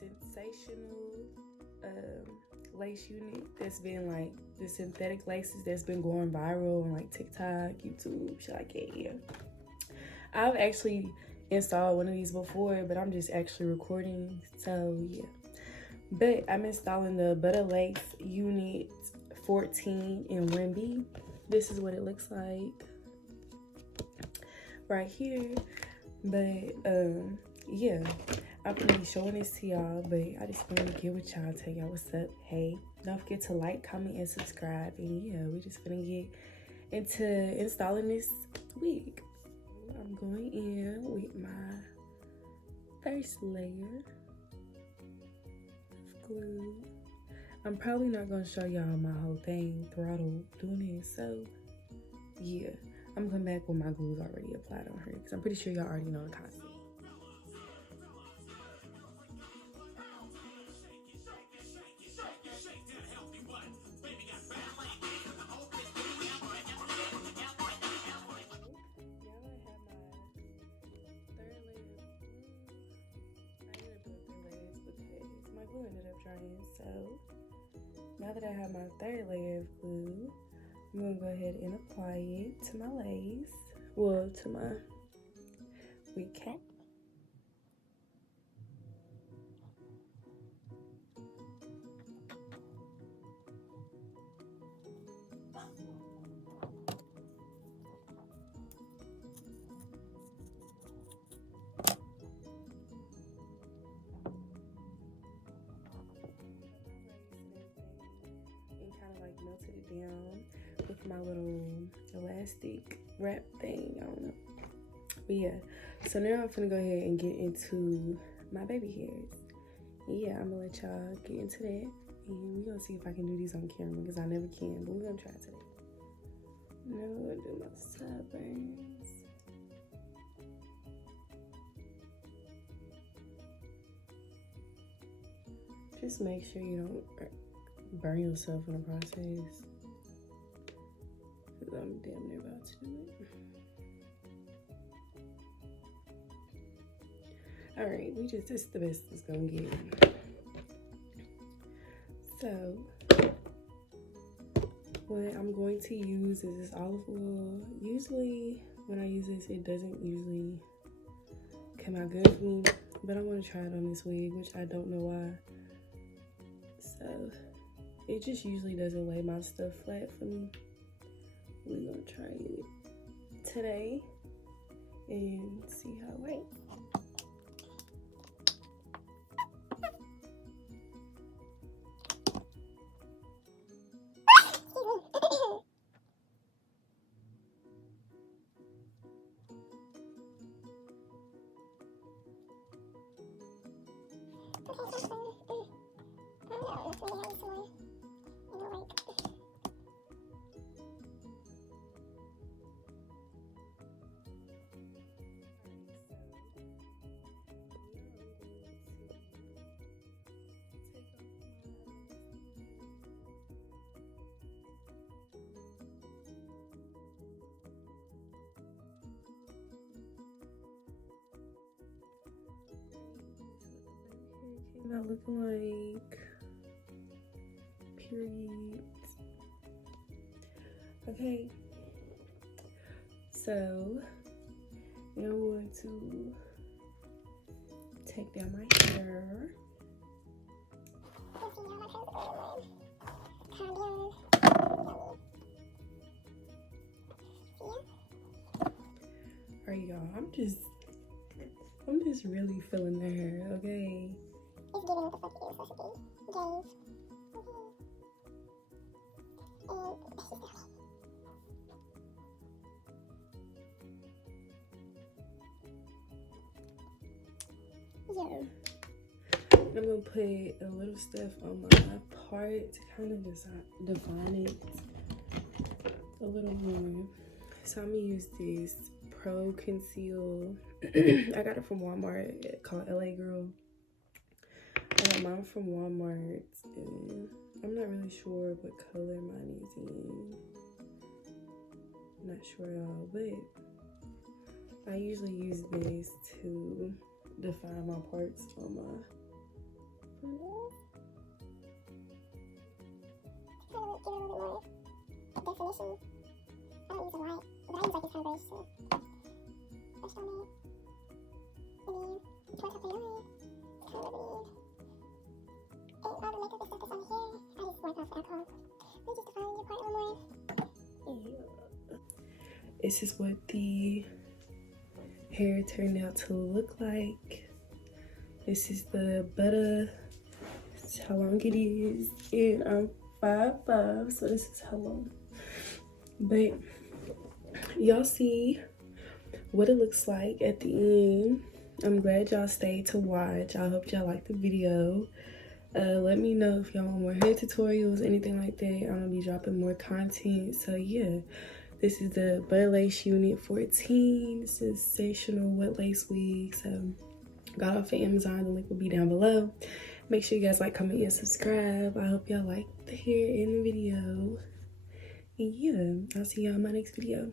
Sensational lace unit that's been like the synthetic laces that's been going viral on like TikTok, YouTube, shit like that. Yeah, I've actually installed one of these before, but I'm just actually recording, so yeah. But I'm installing the Butta lace unit 14 in 1B. This is what it looks like right here. But yeah, I'm gonna be showing this to y'all, but I just wanted to get with y'all, tell y'all what's up. Hey, don't forget to like, comment, and subscribe. And yeah, we just gonna get into installing this wig. I'm going in with my first layer of glue. I'm probably not gonna show y'all my whole thing throttle doing it, so yeah, I'm gonna come back with my glues already applied on her because I'm pretty sure y'all already know the concept. Glue ended up drying, so now that I have my third layer of glue, I'm gonna go ahead and apply it to my lace, well, to my wig cap. Melted it down with my little elastic wrap thing. I don't know, but yeah. So now I'm gonna go ahead and get into my baby hairs. Yeah, I'm gonna let y'all get into that, and we're gonna see if I can do these on camera because I never can. But we're gonna try today. Now we're gonna do my sideburns. Just make sure you don't burn yourself in the process, because I'm damn near about to do it. All right, this is the best it's gonna get. So what I'm going to use is this olive oil. Usually when I use this, it doesn't usually come out good for me, but I want to try it on this wig, which I don't know why. So it just usually doesn't lay my stuff flat for me. We're gonna try it today and see how it works. Not looking like, period. Okay, so now I'm going to take down my hair. Alright, y'all, I'm just really feeling the hair, okay? It's giving what the fuck is recipe. Gaze. And I'm gonna put a little stuff on my part to kind of define it a little more. So I'm gonna use this Pro Conceal. I got it from Walmart, called LA Girl. I got mine from Walmart, and I'm not really sure what color mine is in. I'm not sure at all, but I usually use this to define my parts on my Kind of give it a little bit more definition. I don't use a lot, but I use like this foundation. Brush on it. And then towards up the eye. Kind of what we need. And all the makeup and stuff that's on here, I just wipe off alcohol. Then just define your part a little more. This is what the hair turned out to look like. This is the Butta. This is how long it is. And I'm 5'5", so this is how long. But y'all see what it looks like at the end. I'm glad y'all stayed to watch. I hope y'all liked the video. Let me know if y'all want more hair tutorials, anything like that. I'm gonna be dropping more content. So yeah, this is the Butta Lace Unit 14 Sensational Wet Lace Wig. So got off of Amazon. The link will be down below. Make sure you guys like, comment, and subscribe. I hope y'all like the hair in the video. And yeah, I'll see y'all in my next video.